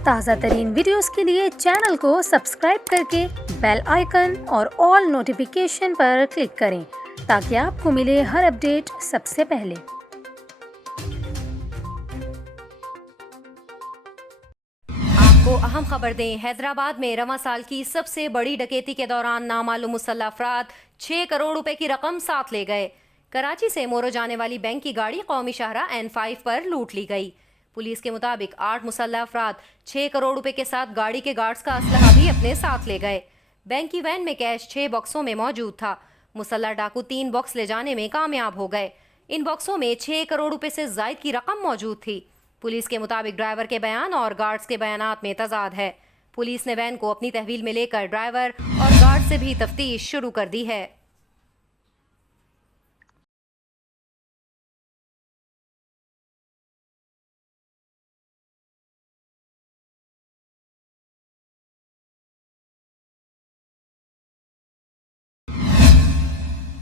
ताज़ा तरीन वीडियोस के लिए चैनल को सब्सक्राइब करके बेल आइकन और ऑल नोटिफिकेशन पर क्लिक करें ताकि आपको मिले हर अपडेट सबसे पहले। आपको अहम खबर दें, हैदराबाद में रवां साल की सबसे बड़ी डकैती के दौरान नामालूम मुसल्लह अफराद 6 करोड़ रुपए की रकम साथ ले गए। कराची से मोरो जाने वाली बैंक की गाड़ी कौमी शाहरा N5 पर लूट ली गई। पुलिस के मुताबिक 8 मुसल्लह अफराद 6 करोड़ रुपए के साथ गाड़ी के गार्ड्स का असलहा भी अपने साथ ले गए। बैंक की वैन में कैश 6 बॉक्सों में मौजूद था। मुसल्लह डाकू 3 बॉक्स ले जाने में कामयाब हो गए। इन बॉक्सों में 6 करोड़ रुपए से जायद की रकम मौजूद थी। पुलिस के मुताबिक ड्राइवर के बयान और गार्ड्स के बयानात में तजाद है। पुलिस ने वैन को अपनी तहवील में लेकर ड्राइवर और गार्ड से भी तफ्तीश शुरू कर दी है।